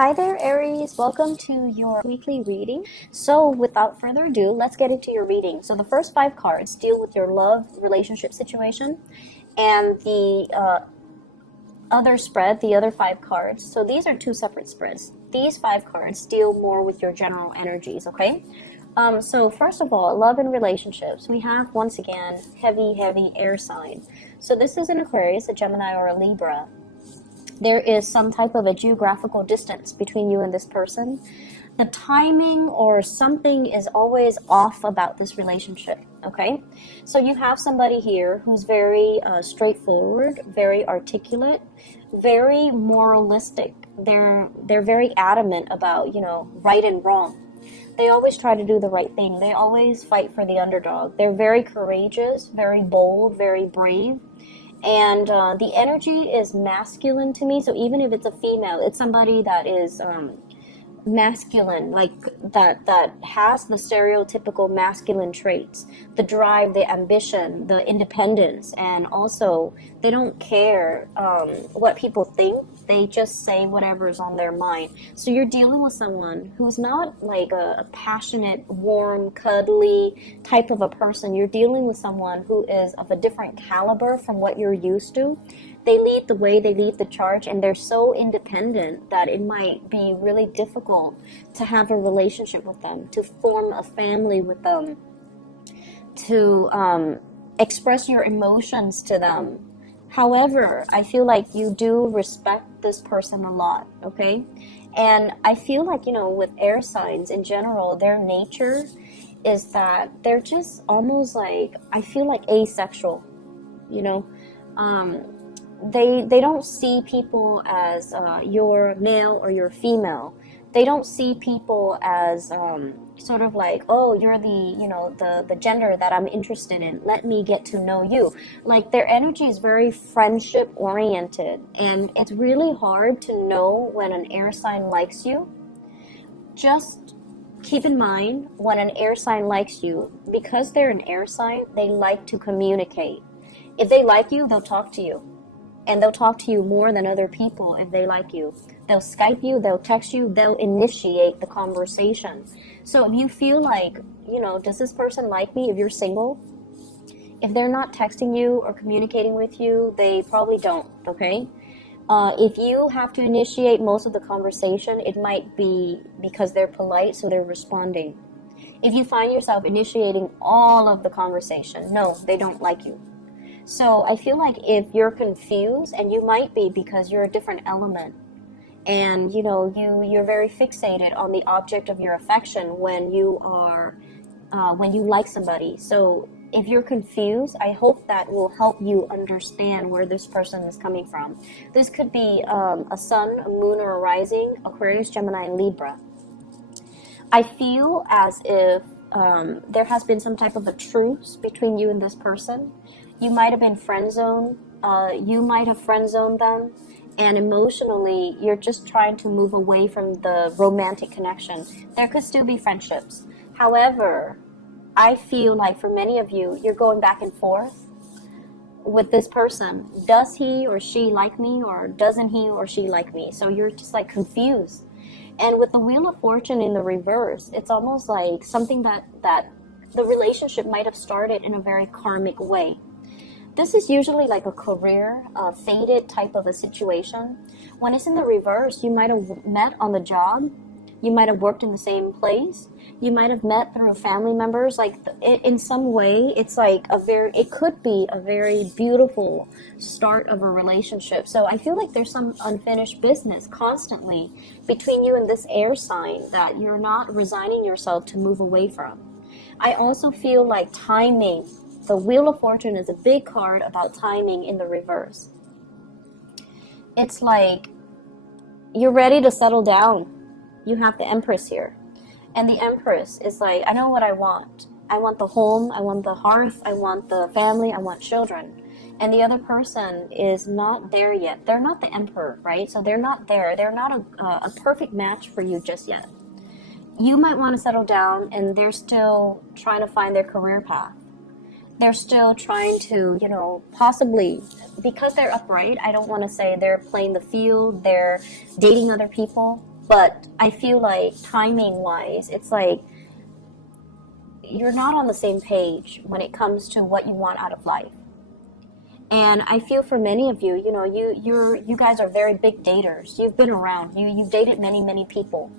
Hi there, Aries. Welcome to your weekly reading. So without further ado, let's get into your reading. So the first 5 cards deal with your love relationship situation, and the other spread, the other 5 cards. So these are 2 separate spreads. These 5 cards deal more with your general energies, okay? So first of all, love and relationships. We have, once again, heavy air sign. So this is an Aquarius, a Gemini, or a Libra. There is some type of a geographical distance between you and this person. The timing or something is always off about this relationship, okay? So you have somebody here who's very straightforward, very articulate, very moralistic. They're very adamant about, right and wrong. They always try to do the right thing. They always fight for the underdog. They're very courageous, very bold, very brave. And the energy is masculine to me. So even if it's a female, it's somebody that is masculine, like that has the stereotypical masculine traits, the drive, the ambition, the independence, and also they don't care what people think. They just say whatever's on their mind. So you're dealing with someone who's not like a passionate, warm, cuddly type of a person. You're dealing with someone who is of a different caliber from what you're used to. They lead the way, they lead the charge, and they're so independent that it might be really difficult to have a relationship with them, to form a family with them, to express your emotions to them. However, I feel like you do respect this person a lot, okay? And I feel like, with air signs in general, their nature is that they're just almost like, I feel like asexual, They don't see people as you're male or you're female. They don't see people as sort of like, oh, you're the gender that I'm interested in. Let me get to know you. Like their energy is very friendship oriented, and it's really hard to know when an air sign likes you. Just keep in mind, when an air sign likes you, because they're an air sign, they like to communicate. If they like you, they'll talk to you. And they'll talk to you more than other people if they like you. They'll Skype you, they'll text you, they'll initiate the conversation. So if you feel like, does this person like me? If you're single, if they're not texting you or communicating with you, they probably don't, okay? If you have to initiate most of the conversation, it might be because they're polite, so they're responding. If you find yourself initiating all of the conversation, no, they don't like you. So I feel like if you're confused, and you might be because you're a different element, and you're very fixated on the object of your affection when you like somebody. So if you're confused, I hope that will help you understand where this person is coming from. This could be a sun, a moon, or a rising, Aquarius, Gemini, and Libra. I feel as if there has been some type of a truce between you and this person. You might have been friend zoned. You might have friend zoned them. And emotionally, you're just trying to move away from the romantic connection. There could still be friendships. However, I feel like for many of you, you're going back and forth with this person. Does he or she like me, or doesn't he or she like me? So you're just like confused. And with the Wheel of Fortune in the reverse, it's almost like something that the relationship might have started in a very karmic way. This is usually like a career, fated type of a situation. When it's in the reverse, you might have met on the job. You might have worked in the same place. You might have met through family members. Like in some way, it's like it could be a very beautiful start of a relationship. So I feel like there's some unfinished business constantly between you and this air sign that you're not resigning yourself to move away from. I also feel like timing. The Wheel of Fortune is a big card about timing in the reverse. It's like you're ready to settle down. You have the Empress here. And the Empress is like, I know what I want. I want the home, I want the hearth, I want the family, I want children. And the other person is not there yet. They're not the Emperor, right? So they're not there. They're not a perfect match for you just yet. You might want to settle down, and they're still trying to find their career path. They're still trying to, possibly, because they're upright, I don't want to say they're playing the field, they're dating other people. But I feel like timing wise, it's like you're not on the same page when it comes to what you want out of life. And I feel for many of you, you know, you guys are very big daters. You've been around. You've dated many people.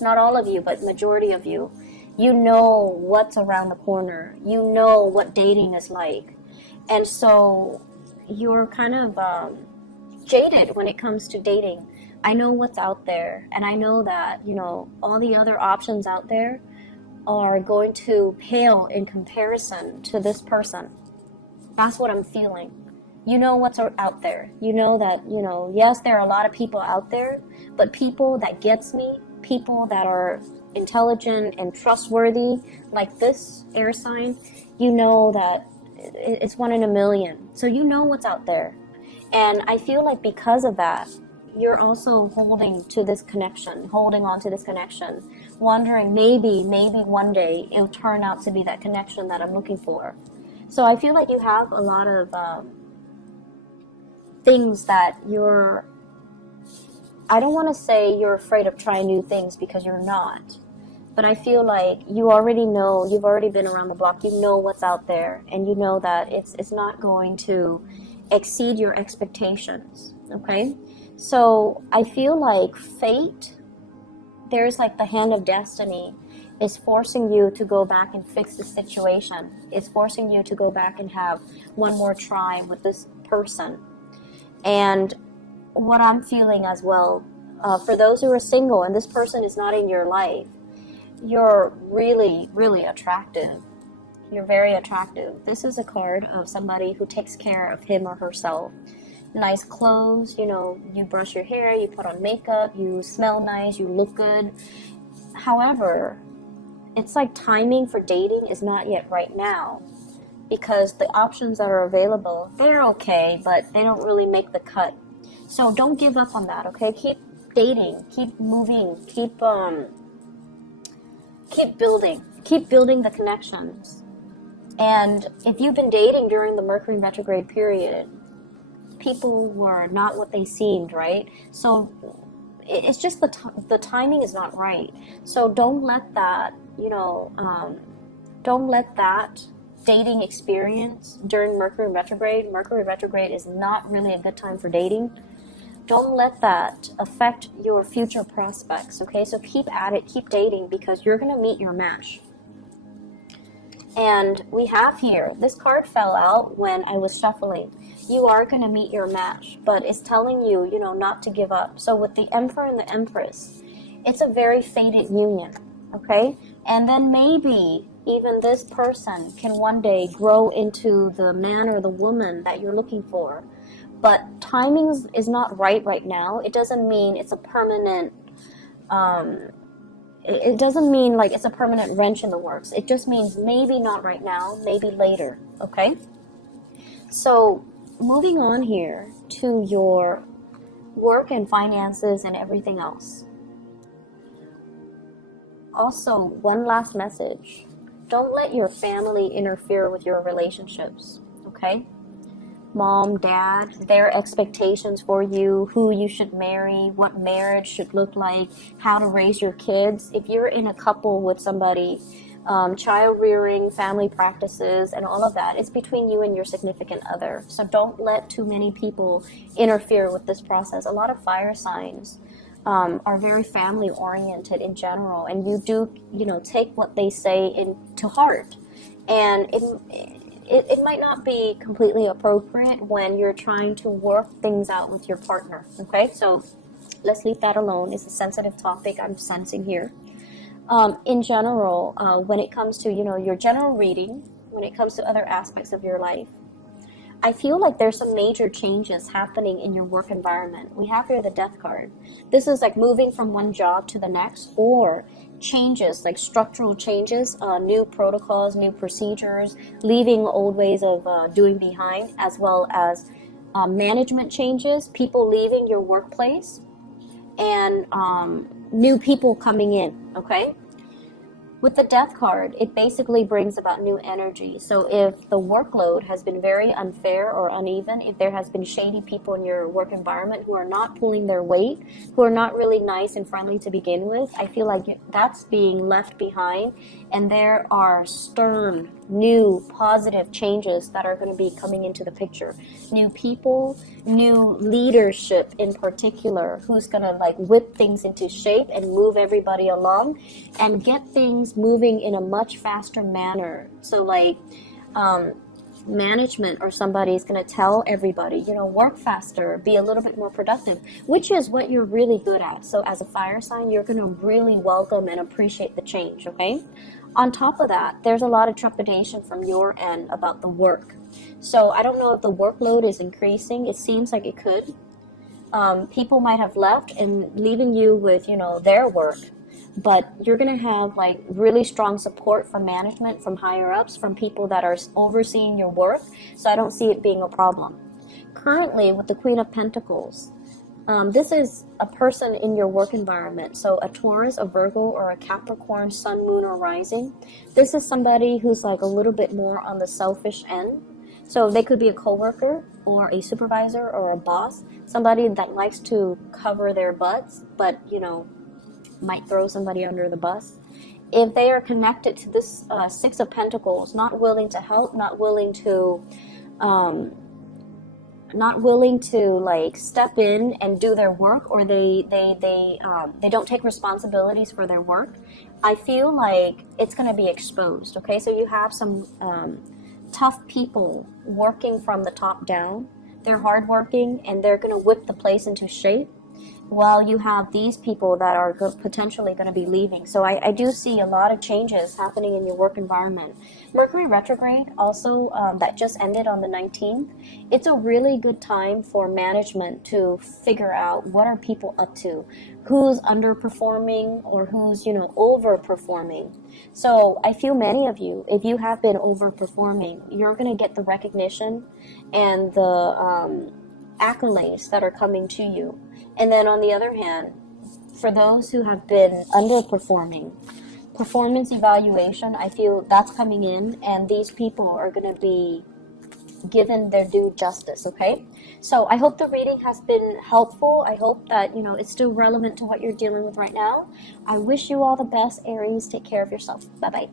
Not all of you, but majority of you. You know what's around the corner. You know what dating is like. And so you're kind of jaded when it comes to dating. I know what's out there, and I know that, you know, all the other options out there are going to pale in comparison to this person. That's what I'm feeling. You know what's out there. You know that, you know, yes, there are a lot of people out there, but people that gets me, people that are intelligent and trustworthy, like this air sign, you know that it's 1 in a million. So you know what's out there. And I feel like because of that, you're also holding on to this connection, wondering maybe one day it'll turn out to be that connection that I'm looking for. So I feel like you have a lot of things that I don't want to say you're afraid of trying new things, because you're not. But I feel like you already know, you've already been around the block, you know what's out there, and you know that it's not going to exceed your expectations, okay? So I feel like fate, there's like the hand of destiny, is forcing you to go back and fix the situation. It's forcing you to go back and have one more try with this person. And what I'm feeling as well, for those who are single and this person is not in your life, you're really, really attractive. You're very attractive. This is a card of somebody who takes care of him or herself. Nice clothes, you know, you brush your hair, you put on makeup, you smell nice, you look good. However, it's like timing for dating is not yet right now, because the options that are available, they're okay, but they don't really make the cut. So don't give up on that, okay? Keep dating, keep moving, keep building the connections. And if you've been dating during the Mercury retrograde period, people were not what they seemed, right? So it's just the timing is not right. So don't let that, you know, don't let that dating experience during Mercury retrograde is not really a good time for dating. Don't let that affect your future prospects, okay? So keep at it, keep dating, because you're going to meet your match. And we have here, this card fell out when I was shuffling. You are going to meet your match, but it's telling you, you know, not to give up. So with the Emperor and the Empress, it's a very fated union, okay? And then maybe even this person can one day grow into the man or the woman that you're looking for. But timing is not right now. It doesn't mean it's a permanent, it doesn't mean like it's a permanent wrench in the works. It just means maybe not right now, maybe later, okay? So moving on here to your work and finances and everything else. Also, one last message. Don't let your family interfere with your relationships, okay? Mom, dad, their expectations for you, who you should marry, what marriage should look like, how to raise your kids. If you're in a couple with somebody, child rearing, family practices, and all of that, it's between you and your significant other. So don't let too many people interfere with this process. A lot of fire signs are very family oriented in general, and you do, you know, take what they say into heart. And it might not be completely appropriate when you're trying to work things out with your partner, okay? So let's leave that alone. It's a sensitive topic I'm sensing here. In general, when it comes to, you know, your general reading, when it comes to other aspects of your life, I feel like there's some major changes happening in your work environment. We have here the Death card. This is like moving from one job to the next, or changes, like structural changes, new protocols, new procedures, leaving old ways of doing behind, as well as management changes, people leaving your workplace, and new people coming in, okay? With the death card, it basically brings about new energy. So if the workload has been very unfair or uneven, if there has been shady people in your work environment who are not pulling their weight, who are not really nice and friendly to begin with, I feel like that's being left behind, and there are stern, new, positive changes that are going to be coming into the picture. New people, new leadership in particular, who's going to like whip things into shape and move everybody along and get things moving in a much faster manner. So like management or somebody is going to tell everybody, you know, work faster, be a little bit more productive, which is what you're really good at. So as a fire sign, you're going to really welcome and appreciate the change, okay? On top of that, there's a lot of trepidation from your end about the work. So I don't know if the workload is increasing. It seems like it could. People might have left and leaving you with, you know, their work. But you're going to have like really strong support from management, from higher ups, from people that are overseeing your work. So I don't see it being a problem. Currently, with the Queen of Pentacles, this is a person in your work environment. So a Taurus, a Virgo, or a Capricorn, sun, moon, or rising. This is somebody who's like a little bit more on the selfish end. So they could be a coworker or a supervisor or a boss, somebody that likes to cover their butts, but, you know, might throw somebody under the bus. If they are connected to this Six of Pentacles, not willing to help, not willing to like step in and do their work, or they don't take responsibilities for their work, I feel like it's going to be exposed. Okay, so you have some tough people working from the top down. They're hardworking and they're going to whip the place into shape, while you have these people that are potentially going to be leaving. So I do see a lot of changes happening in your work environment. Mercury retrograde also, that just ended on the 19th. It's a really good time for management to figure out what are people up to, who's underperforming or who's, you know, overperforming. So I feel many of you, if you have been overperforming, you're going to get the recognition and the accolades that are coming to you. And then on the other hand, for those who have been underperforming, performance evaluation, I feel that's coming in, and these people are going to be given their due justice, okay? So I hope the reading has been helpful. I hope that, you know, it's still relevant to what you're dealing with right now. I wish you all the best, Aries. Take care of yourself. Bye-bye.